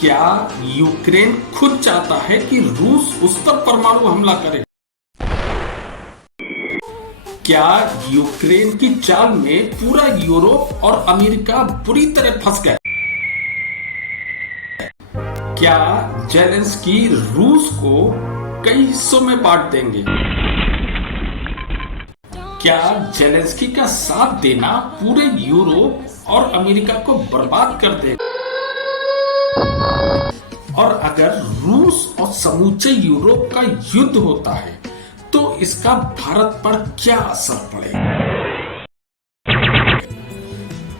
क्या यूक्रेन खुद चाहता है कि रूस उस पर परमाणु हमला करे? क्या यूक्रेन की चाल में पूरा यूरोप और अमेरिका बुरी तरह फंस गए? क्या जेलेंस्की रूस को कई हिस्सों में बांट देंगे? क्या जेलेंस्की का साथ देना पूरे यूरोप और अमेरिका को बर्बाद कर देगा? और अगर रूस और समूचे यूरोप का युद्ध होता है तो इसका भारत पर क्या असर पड़ेगा?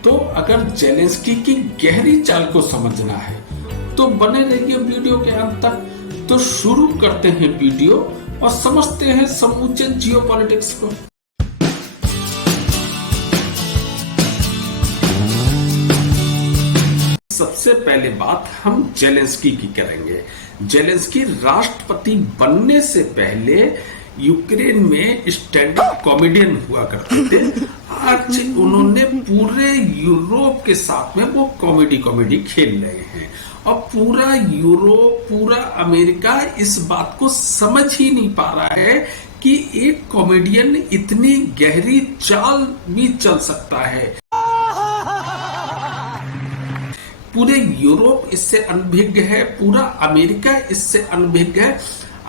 तो अगर जेलेंस्की की गहरी चाल को समझना है तो बने रहिए वीडियो के अंत तक। तो शुरू करते हैं वीडियो और समझते हैं समूचे जियोपॉलिटिक्स को। सबसे पहले बात हम जेलेंस्की की करेंगे। जेलेंस्की राष्ट्रपति बनने से पहले यूक्रेन में स्टैंड अप कॉमेडियन हुआ करते थे। आज उन्होंने पूरे यूरोप के साथ में वो कॉमेडी खेल रहे हैं और पूरा यूरोप, पूरा अमेरिका इस बात को समझ ही नहीं पा रहा है कि एक कॉमेडियन इतनी गहरी चाल भी चल सकता है। पूरे यूरोप इससे अनभिज्ञ है, पूरा अमेरिका इससे अनभिज्ञ है।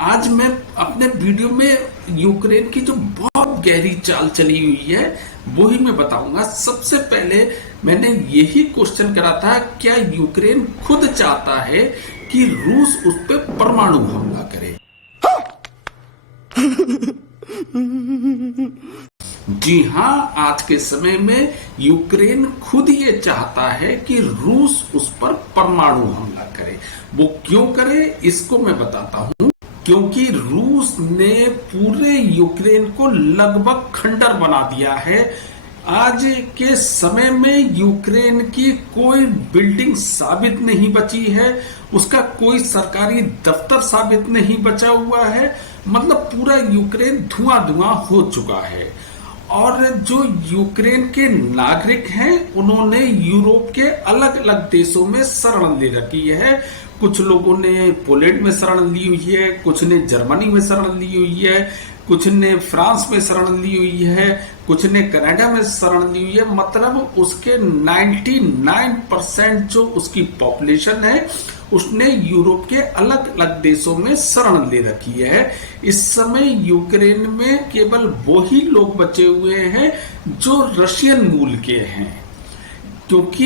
आज मैं अपने वीडियो में यूक्रेन की जो बहुत गहरी चाल चली हुई है वो ही मैं बताऊंगा। सबसे पहले मैंने यही क्वेश्चन करा था, क्या यूक्रेन खुद चाहता है कि रूस उस पर परमाणु हमला करे? जी हाँ, आज के समय में यूक्रेन खुद ये चाहता है कि रूस उस पर परमाणु हमला करे। वो क्यों करे इसको मैं बताता हूँ। क्योंकि रूस ने पूरे यूक्रेन को लगभग खंडर बना दिया है। आज के समय में यूक्रेन की कोई बिल्डिंग साबित नहीं बची है, उसका कोई सरकारी दफ्तर साबित नहीं बचा हुआ है। मतलब पूरा यूक्रेन धुआं हो चुका है। और जो यूक्रेन के नागरिक हैं उन्होंने यूरोप के अलग अलग देशों में शरण ले रखी है। कुछ लोगों ने पोलैंड में शरण ली हुई है, कुछ ने जर्मनी में शरण ली हुई है, कुछ ने फ्रांस में शरण ली हुई है, कुछ ने कनाडा में शरण ली हुई है। मतलब उसके 99% जो उसकी पॉपुलेशन है उसने यूरोप के अलग अलग देशों में शरण ले रखी है। इस समय यूक्रेन में केवल वही लोग बचे हुए हैं जो रशियन मूल के हैं, क्योंकि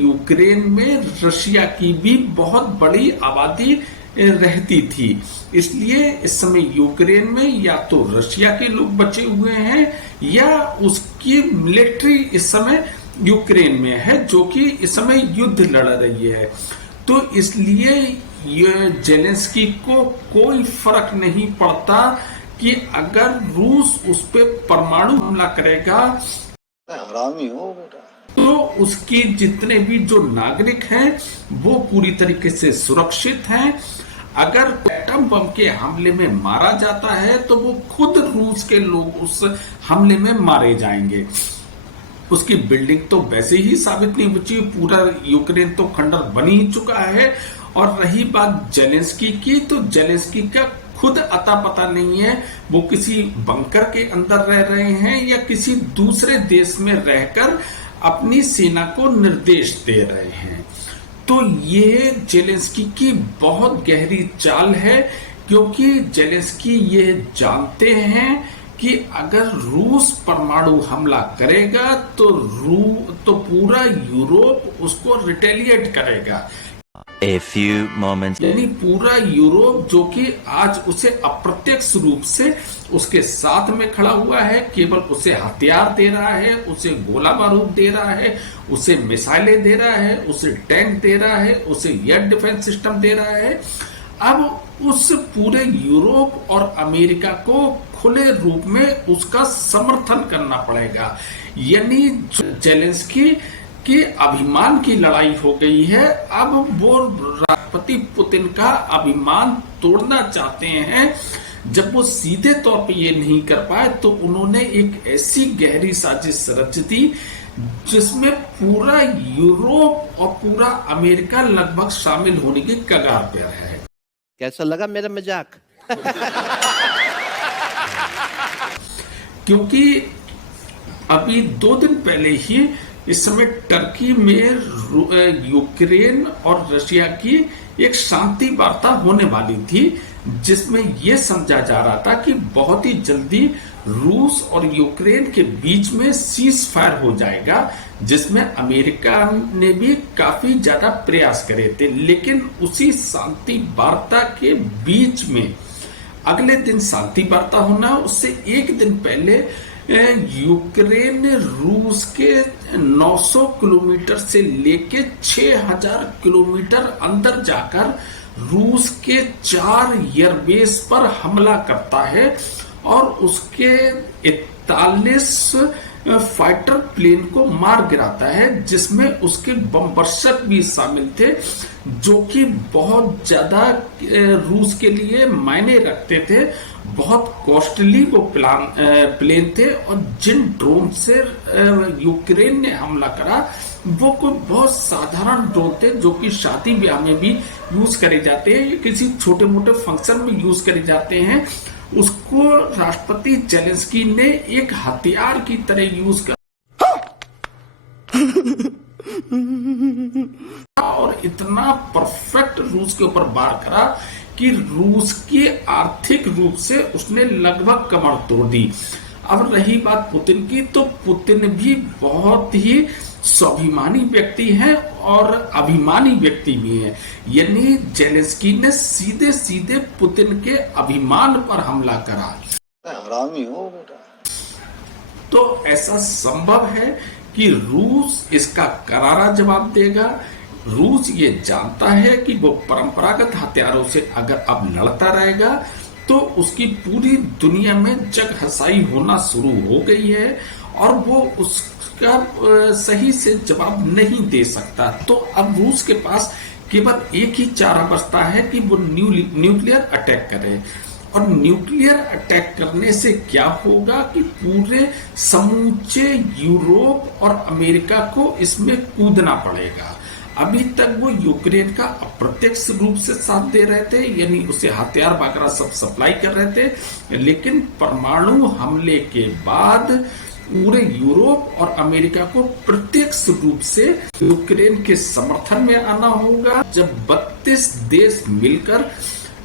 यूक्रेन में रशिया की भी बहुत बड़ी आबादी रहती थी। इसलिए इस समय यूक्रेन में या तो रशिया के लोग बचे हुए हैं या उसकी मिलिट्री इस समय यूक्रेन में है जो कि इस समय युद्ध लड़ रही है। तो इसलिए ये जेलेंस्की को कोई फर्क नहीं पड़ता कि अगर रूस उस पर परमाणु हमला करेगा हरामी हो बेटा, तो उसके जितने भी जो नागरिक हैं वो पूरी तरीके से सुरक्षित हैं। अगर एटम बम के हमले में मारा जाता है तो वो खुद रूस के लोग उस हमले में मारे जाएंगे। उसकी बिल्डिंग तो वैसे ही साबित नहीं बची, पूरा यूक्रेन तो खंडर बन ही चुका है। और रही बात जेलेंस्की की, तो जेलेंस्की का खुद अता पता नहीं है वो किसी बंकर के अंदर रह रहे हैं या किसी दूसरे देश में रहकर अपनी सेना को निर्देश दे रहे हैं। तो ये जेलेंस्की की बहुत गहरी चाल है, क्योंकि जेलेंस्की ये जानते हैं कि अगर रूस परमाणु हमला करेगा तो पूरा यूरोप उसको रिटेलिएट करेगा। A few moments. यानी पूरा यूरोप जो कि आज उसे अप्रत्यक्ष रूप से उसके साथ में खड़ा हुआ है, केवल उसे हथियार दे रहा है, उसे गोला बारूद दे रहा है, उसे मिसाइलें दे रहा है, उसे टैंक दे रहा है, उसे एयर डिफेंस सिस्टम दे रहा है। अब उस पूरे यूरोप और अमेरिका को खुले रूप में उसका समर्थन करना पड़ेगा। यानी जेलेंस्की कि अभिमान की लड़ाई हो गई है। अब वो राष्ट्रपति पुतिन का अभिमान तोड़ना चाहते हैं। जब वो सीधे तौर पे ये नहीं कर पाए तो उन्होंने एक ऐसी गहरी साजिश रच दी जिसमें पूरा यूरोप और पूरा अमेरिका लगभग शामिल होने की कगार पर है। कैसा लगा मेरा मजाक? क्योंकि अभी 2 दिन पहले ही इस समय टर्की में यूक्रेन और रशिया की एक शांति वार्ता होने वाली थी, जिसमें यह समझा जा रहा था कि बहुत ही जल्दी रूस और यूक्रेन के बीच में सीज फायर हो जाएगा, जिसमें अमेरिका ने भी काफी ज्यादा प्रयास करे थे। लेकिन उसी शांति वार्ता के बीच में अगले दिन शांति वार्ता होना, उससे एक दिन पहले यूक्रेन ने रूस के 900 किलोमीटर से लेके 6000 किलोमीटर अंदर जाकर रूस के 4 एयरबेस पर हमला करता है और उसके 41 फाइटर प्लेन को मार गिराता है, जिसमें उसके बम वर्षक भी शामिल थे, जो कि बहुत ज्यादा रूस के लिए मायने रखते थे। बहुत कॉस्टली वो प्लेन थे और जिन ड्रोन से यूक्रेन ने हमला करा वो कोई बहुत साधारण ड्रोन थे, जो कि शादी ब्याह में भी यूज करे जाते हैं या किसी छोटे मोटे फंक्शन में यूज करे जाते हैं। उसको राष्ट्रपति जेलेंस्की ने एक हथियार की तरह यूज कर और इतना परफेक्ट रूस के ऊपर वार करा कि रूस की आर्थिक रूप से उसने लगभग कमर तोड़ दी। अब रही बात पुतिन की, तो पुतिन भी बहुत ही स्वाभिमानी व्यक्ति हैं और अभिमानी व्यक्ति भी हैं। यानी जेलेंस्की ने सीधे सीधे पुतिन के अभिमान पर हमला करा। हरामी हो बेटा। तो ऐसा संभव है कि रूस इसका करारा जवाब देगा। रूस ये जानता है कि वो परंपरागत हथियारों से अगर अब लड़ता रहेगा तो उसकी पूरी दुनिया में जग हसाई होना शुरू हो गई है और वो उसका सही से जवाब नहीं दे सकता। तो अब रूस के पास केवल एक ही चारा बचता है कि वो न्यूक्लियर अटैक करे। और न्यूक्लियर अटैक करने से क्या होगा कि पूरे समूचे यूरोप और अमेरिका को इसमें कूदना पड़ेगा। अभी तक वो यूक्रेन का अप्रत्यक्ष रूप से साथ दे रहे थे, यानी उसे हथियार वगैरह सब सप्लाई कर रहे थे, लेकिन परमाणु हमले के बाद पूरे यूरोप और अमेरिका को प्रत्यक्ष रूप से यूक्रेन के समर्थन में आना होगा। जब 32 देश मिलकर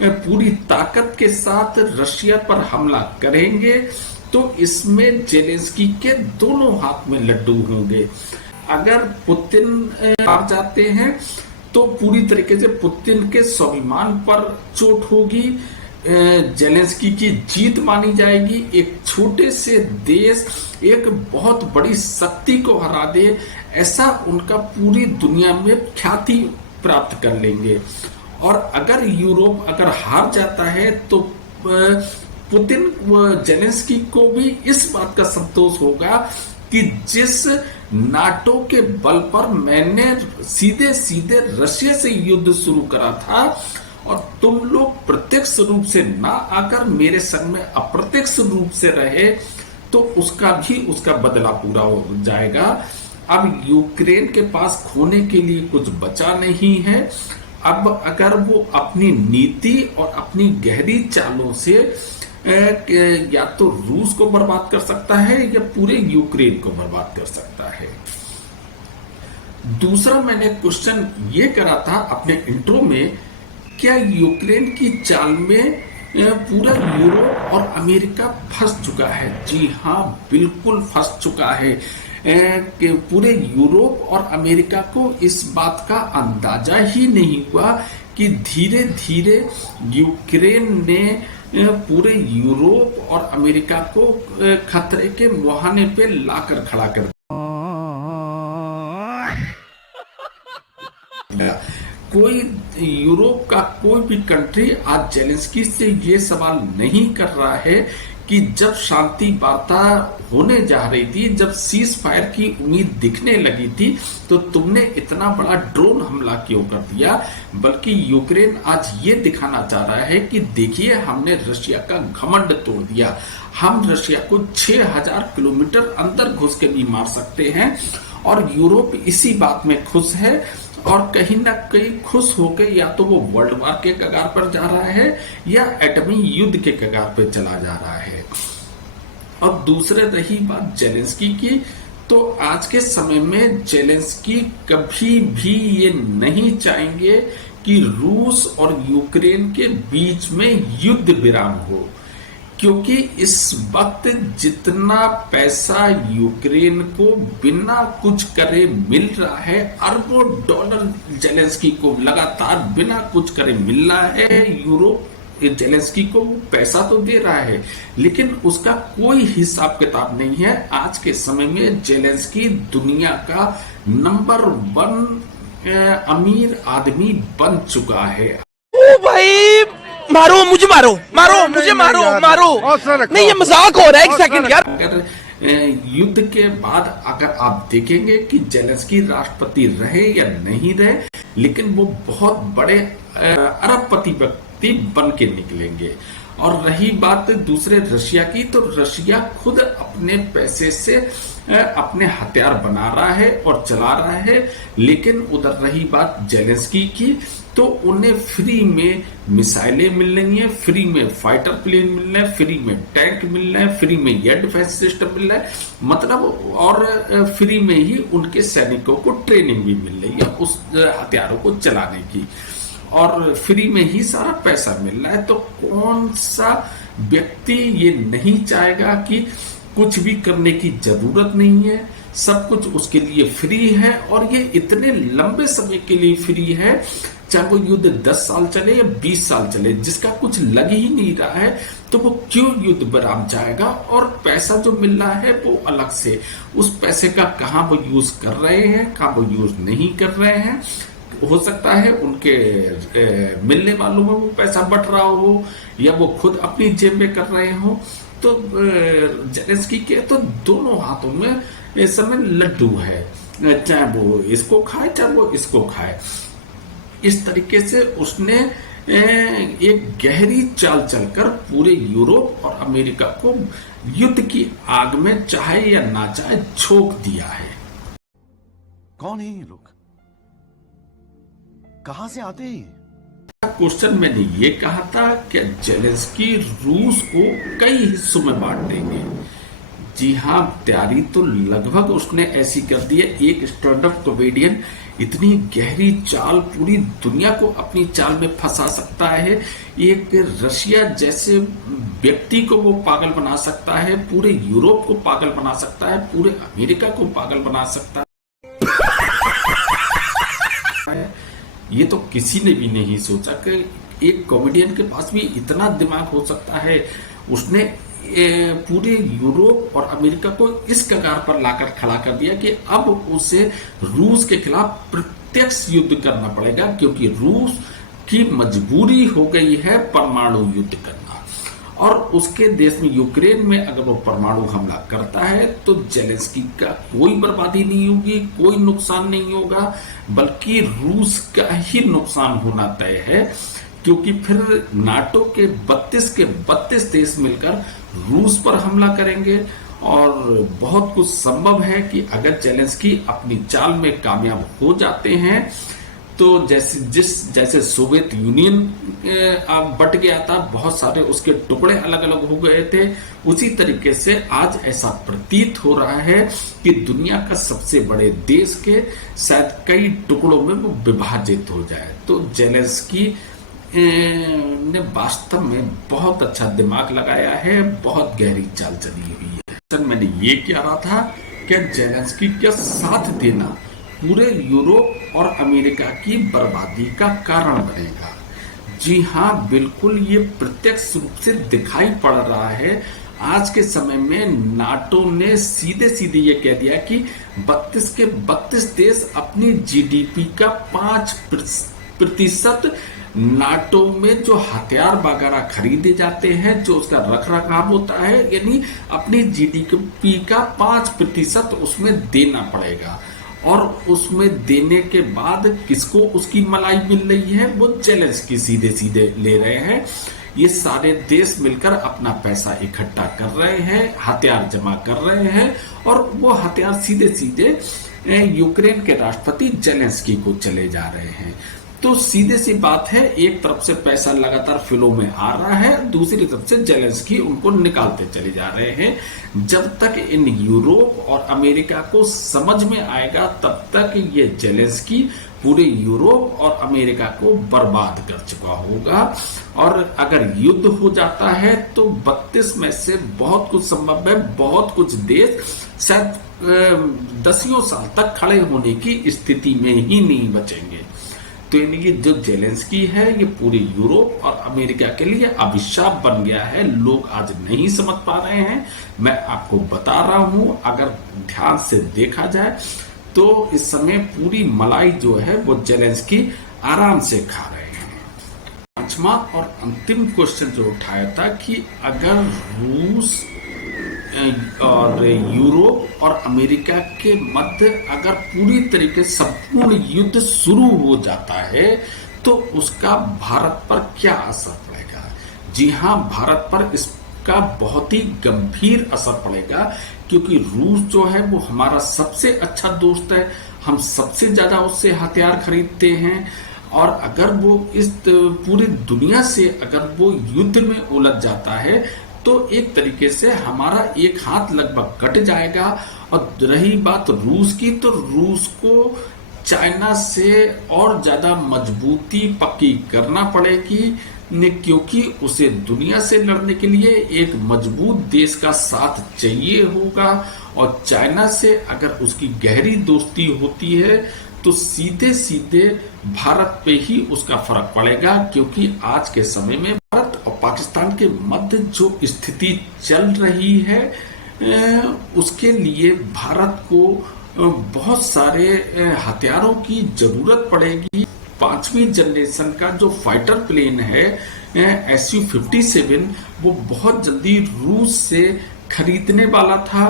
पूरी ताकत के साथ रशिया पर हमला करेंगे तो इसमें जेलेंस्की के दोनों हाथ में लड्डू होंगे। अगर पुतिन हार जाते हैं तो पूरी तरीके से पुतिन के स्वाभिमान पर चोट होगी, जेलेंस्की की जीत मानी जाएगी। एक छोटे से देश एक बहुत बड़ी शक्ति को हरा दे, ऐसा उनका पूरी दुनिया में ख्याति प्राप्त कर लेंगे। और अगर यूरोप अगर हार जाता है तो पुतिन जेलेंस्की को भी इस बात का संतोष होगा कि जिस नाटो के बल पर मैंने सीधे सीधे रशिया से युद्ध शुरू करा था और तुम लोग प्रत्यक्ष रूप से ना आकर मेरे संग में अप्रत्यक्ष रूप से रहे, तो उसका बदला पूरा हो जाएगा। अब यूक्रेन के पास खोने के लिए कुछ बचा नहीं है। अब अगर वो अपनी नीति और अपनी गहरी चालों से या तो रूस को बर्बाद कर सकता है या पूरे यूक्रेन को बर्बाद कर सकता है। दूसरा मैंने क्वेश्चन ये करा था अपने इंट्रो में, क्या यूक्रेन की चाल में पूरा यूरोप और अमेरिका फंस चुका है? जी हाँ, बिल्कुल फंस चुका है। कि पूरे यूरोप और अमेरिका को इस बात का अंदाजा ही नहीं हुआ कि धीरे धीरे यूक्रेन ने पूरे यूरोप और अमेरिका को खतरे के मुहाने पे लाकर खड़ा कर दिया। कोई यूरोप का कोई भी कंट्री आज जेलेंस्की से ये सवाल नहीं कर रहा है कि जब शांति वार्ता होने जा रही थी, जब सीज फायर की उम्मीद दिखने लगी थी, तो तुमने इतना बड़ा ड्रोन हमला क्यों कर दिया। बल्कि यूक्रेन आज ये दिखाना चाह रहा है कि देखिए हमने रशिया का घमंड तोड़ दिया, हम रशिया को 6000 किलोमीटर अंदर घुस के भी मार सकते हैं। और यूरोप इसी बात में खुश है और कहीं ना कहीं खुश होकर या तो वो वर्ल्ड वार के कगार पर जा रहा है या एटमी युद्ध के कगार पर चला जा रहा है। और दूसरे रही बात जेलेंस्की की, तो आज के समय में जेलेंस्की कभी भी ये नहीं चाहेंगे कि रूस और यूक्रेन के बीच में युद्ध विराम हो, क्योंकि इस वक्त जितना पैसा यूक्रेन को बिना कुछ करे मिल रहा है, अरबों डॉलर जेलेंस्की को लगातार बिना कुछ करे मिल रहा है। यूरोप जेलेंस्की को पैसा तो दे रहा है, लेकिन उसका कोई हिसाब किताब नहीं है। आज के समय में जेलेंस्की दुनिया का नंबर 1 अमीर आदमी बन चुका है। ओ भाई मारो मुझे, मारो मारो मुझे, मारो मारो, नहीं ये मजाक हो रहा है, एक सेकंड यार। अगर युद्ध के बाद अगर आप देखेंगे कि जेलेंस्की राष्ट्रपति रहे या नहीं रहे, लेकिन वो बहुत बड़े अरबपति व्यक्ति बन के निकलेंगे। और रही बात दूसरे रशिया की, तो रशिया खुद अपने पैसे से अपने हथियार बना रहा है और चला रहा है। लेकिन उधर रही बात जेलेंस्की की, तो उन्हें फ्री में मिसाइलें मिल रही हैं, फ्री में फाइटर प्लेन मिल रहे हैं, फ्री में टैंक मिल रहे हैं, फ्री में एयर डिफेंस सिस्टम मिल रहा है, मतलब और फ्री में ही उनके सैनिकों को ट्रेनिंग भी मिल रही है उस हथियारों को चलाने की, और फ्री में ही सारा पैसा मिल रहा है। तो कौन सा व्यक्ति ये नहीं चाहेगा कि कुछ भी करने की जरूरत नहीं है, सब कुछ उसके लिए फ्री है, और ये इतने लंबे समय के लिए फ्री है, चाहे वो युद्ध 10 साल चले या 20 साल चले, जिसका कुछ लग ही नहीं रहा है, तो वो क्यों युद्ध विराम चाहेगा। और पैसा जो मिल रहा है वो अलग से, उस पैसे का कहाँ वो यूज कर रहे हैं, कहाँ वो यूज नहीं कर रहे हैं, हो सकता है उनके मिलने वालों में वो पैसा बट रहा हो या वो खुद अपनी जेब में कर रहे हो। तो जेलेंस्की के तो दोनों हाथों में इस समय लड्डू है, चाहे वो इसको खाए चाहे वो इसको खाए। इस तरीके से उसने एक गहरी चाल चलकर पूरे यूरोप और अमेरिका को युद्ध की आग में चाहे या ना चाहे झोंक दिया है। कौन है ये लोग, कहां से आते हैं? क्वेश्चन मैंने ये कहा था कि जेलेंस्की रूस को कई हिस्सों में बांट देंगे। जी हाँ, तैयारी तो लगभग उसने ऐसी कर दी है। एक स्टैंड अप कॉमेडियन इतनी गहरी चाल पूरी दुनिया को अपनी चाल में फंसा सकता है, एक रशिया जैसे व्यक्ति को वो पागल बना सकता है, पूरे यूरोप को पागल बना सकता है, पूरे अमेरिका को पागल बना सकता है। ये तो किसी ने भी नहीं सोचा कि एक कॉमेडियन के पास भी इतना दिमाग हो सकता है। उसने पूरे यूरोप और अमेरिका को इस कगार पर लाकर खड़ा कर दिया कि अब उसे रूस के खिलाफ प्रत्यक्ष युद्ध करना पड़ेगा, क्योंकि रूस की मजबूरी हो गई है परमाणु युद्ध करना। और उसके देश में यूक्रेन में अगर वो परमाणु हमला करता है तो जेलेंस्की का कोई बर्बादी नहीं होगी, कोई नुकसान नहीं होगा, बल्कि रूस का ही नुकसान होना तय है, क्योंकि फिर नाटो के 32 देश मिलकर रूस पर हमला करेंगे। और बहुत कुछ संभव है कि अगर जेलेंस्की अपनी चाल में कामयाब हो जाते हैं तो जैसे सोवियत यूनियन बट गया था, बहुत सारे उसके टुकड़े अलग अलग हो गए थे, उसी तरीके से आज ऐसा प्रतीत हो रहा है कि दुनिया का सबसे बड़े देश के शायद कई टुकड़ों में वो विभाजित हो जाए। तो जेलेंस्की ने वास्तव में बहुत अच्छा दिमाग लगाया है, बहुत गहरी चाल चली हुई है। मैंने ये कह रहा था कि जेलेंस्की के साथ देना पूरे यूरोप और अमेरिका की बर्बादी का कारण बनेगा। जी हाँ, बिल्कुल ये प्रत्यक्ष रूप से दिखाई पड़ रहा है। आज के समय में नाटो ने सीधे सीधे ये कह दिया कि 32 देश अपनी जीडीपी का 5% नाटो में जो हथियार वगैरह खरीदे जाते हैं, जो उसका रख रखाव होता है, यानी अपनी जीडीपी का 5% उसमें देना पड़ेगा। और उसमें देने के बाद किसको उसकी मलाई मिल रही है? वो जेलेंस्की सीधे सीधे ले रहे हैं। ये सारे देश मिलकर अपना पैसा इकट्ठा कर रहे हैं, हथियार जमा कर रहे हैं, और वो हथियार सीधे सीधे यूक्रेन के राष्ट्रपति जेलेंस्की को चले जा रहे हैं। तो सीधे सी बात है, एक तरफ से पैसा लगातार फ्लो में आ रहा है, दूसरी तरफ से जेलेंस्की उनको निकालते चले जा रहे हैं। जब तक इन यूरोप और अमेरिका को समझ में आएगा, तब तक ये जेलेंस्की पूरे यूरोप और अमेरिका को बर्बाद कर चुका होगा। और अगर युद्ध हो जाता है तो 32 में से बहुत कुछ संभव है, बहुत कुछ देश शायद 10 साल तक खड़े होने की स्थिति में ही नहीं बचेंगे। तो यानी कि जो जेलेंस्की है, ये पूरे यूरोप और अमेरिका के लिए अभिशाप बन गया है। लोग आज नहीं समझ पा रहे हैं, मैं आपको बता रहा हूं। अगर ध्यान से देखा जाए तो इस समय पूरी मलाई जो है वो जेलेंस्की आराम से खा रहे हैं। पांचवा और अंतिम क्वेश्चन जो उठाया था कि अगर रूस और यूरोप और अमेरिका के मध्य अगर पूरी तरीके से संपूर्ण युद्ध शुरू हो जाता है तो उसका भारत पर क्या असर पड़ेगा? जी हां, भारत पर इसका बहुत ही गंभीर असर पड़ेगा, क्योंकि रूस जो है वो हमारा सबसे अच्छा दोस्त है। हम सबसे ज्यादा उससे हथियार खरीदते हैं, और अगर वो इस पूरी दुनिया से अगर वो युद्ध में उलझ जाता है तो एक तरीके से हमारा एक हाथ लगभग कट जाएगा। और रही बात रूस की, तो रूस को चाइना से और ज्यादा मजबूती पक्की करना पड़ेगी, क्योंकि उसे दुनिया से लड़ने के लिए एक मजबूत देश का साथ चाहिए होगा। और चाइना से अगर उसकी गहरी दोस्ती होती है तो सीधे सीधे भारत पे ही उसका फर्क पड़ेगा, क्योंकि आज के समय में भारत और पाकिस्तान के मध्य जो स्थिति चल रही है उसके लिए भारत को बहुत सारे हथियारों की जरूरत पड़ेगी। 5वीं जनरेशन का जो फाइटर प्लेन है Su-57, वो बहुत जल्दी रूस से खरीदने वाला था,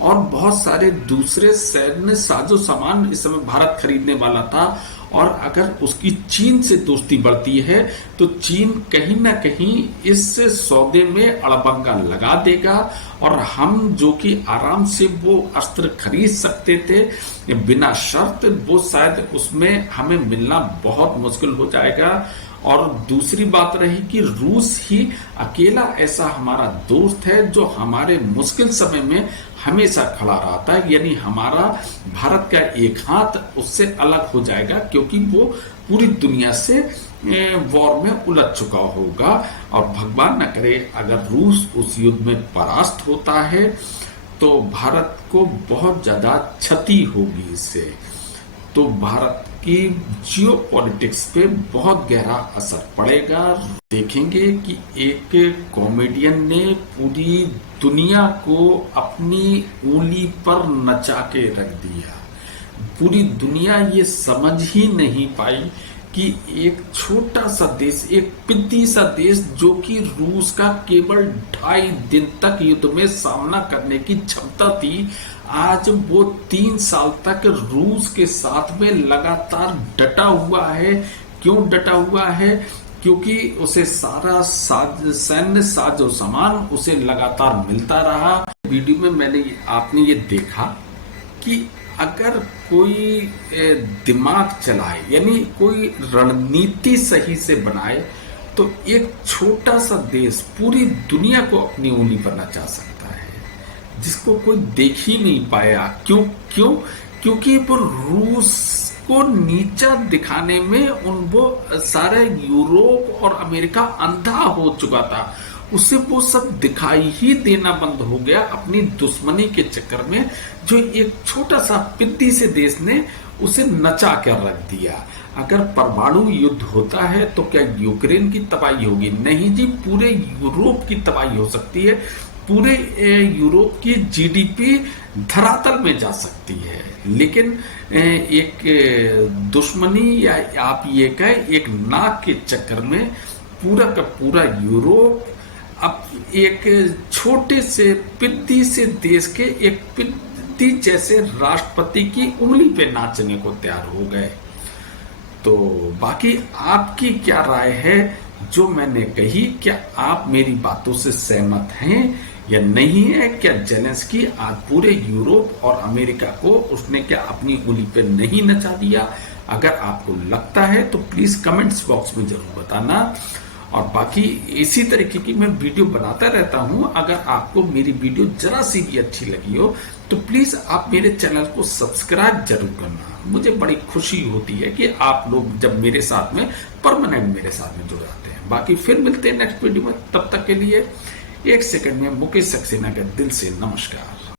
और बहुत सारे दूसरे सैन्य साजो सामान इस समय भारत खरीदने वाला था। और अगर उसकी चीन से दोस्ती बढ़ती है तो चीन कहीं ना कहीं इस सौदे में अड़बंगा लगा देगा, और हम जो कि आराम से वो अस्त्र खरीद सकते थे बिना शर्त, वो शायद उसमें हमें मिलना बहुत मुश्किल हो जाएगा। और दूसरी बात रही कि रूस ही अकेला ऐसा हमारा दोस्त है जो हमारे मुश्किल समय में हमेशा खड़ा रहता है, यानी हमारा भारत का एक हाथ उससे अलग हो जाएगा, क्योंकि वो पूरी दुनिया से वॉर में उलझ चुका होगा। और भगवान न करे अगर रूस उस युद्ध में परास्त होता है तो भारत को बहुत ज्यादा क्षति होगी इससे। तो भारत की जियो पॉलिटिक्स पे बहुत गहरा असर पड़ेगा। देखेंगे कि एक कॉमेडियन ने पूरी दुनिया को अपनी उंगली पर नचा के रख दिया। पूरी दुनिया ये समझ ही नहीं पाई कि एक छोटा सा देश, एक पिद्दी सा देश जो कि रूस का केवल 2.5 दिन तक युद्ध में सामना करने की क्षमता थी, आज वो 3 साल तक रूस के साथ में लगातार डटा हुआ है। क्यों डटा हुआ है? क्योंकि उसे सारा सैन्य साजो सामान उसे लगातार मिलता रहा। वीडियो में आपने ये देखा कि अगर कोई दिमाग चलाए, यानी कोई रणनीति सही से बनाए, तो एक छोटा सा देश पूरी दुनिया को अपनी उंगली पर नचा सकता है, जिसको कोई देख ही नहीं पाया। क्योंकि वो रूस को नीचा दिखाने में वो सारे यूरोप और अमेरिका अंधा हो चुका था। उससे वो सब दिखाई ही देना बंद हो गया अपनी दुश्मनी के चक्कर में, जो एक छोटा सा पिद्दी से देश ने उसे नचा कर रख दिया। अगर परमाणु युद्ध होता है तो क्या यूक्रेन की तबाही होगी? नहीं जी, पूरे यूरोप की तबाही हो सकती है, पूरे यूरोप की जीडीपी धरातल में जा सकती है। लेकिन एक दुश्मनी या आप ये कहें एक नाक के चक्कर में पूरा का पूरा यूरोप अब एक छोटे से पिद्दी से देश के एक पिद्दी जैसे राष्ट्रपति की उंगली पे नाचने को तैयार हो गए। तो बाकी आपकी क्या राय है जो मैंने कही? क्या आप मेरी बातों से सहमत हैं या नहीं है? क्या जेलेंस्की आज पूरे यूरोप और अमेरिका को उसने क्या अपनी उंगली पे नहीं नचा दिया? अगर आपको लगता है तो प्लीज कमेंट्स बॉक्स में जरूर बताना। और बाकी इसी तरीके की मैं वीडियो बनाता रहता हूं। अगर आपको मेरी वीडियो जरा सी भी अच्छी लगी हो तो प्लीज आप मेरे चैनल को सब्सक्राइब जरूर करना। मुझे बड़ी खुशी होती है कि आप लोग जब मेरे साथ में परमानेंट मेरे साथ में जुड़ जाते हैं। बाकी फिर मिलते हैं नेक्स्ट वीडियो में। तब तक के लिए एक सेकंड में मुकेश सक्सेना के दिल से नमस्कार।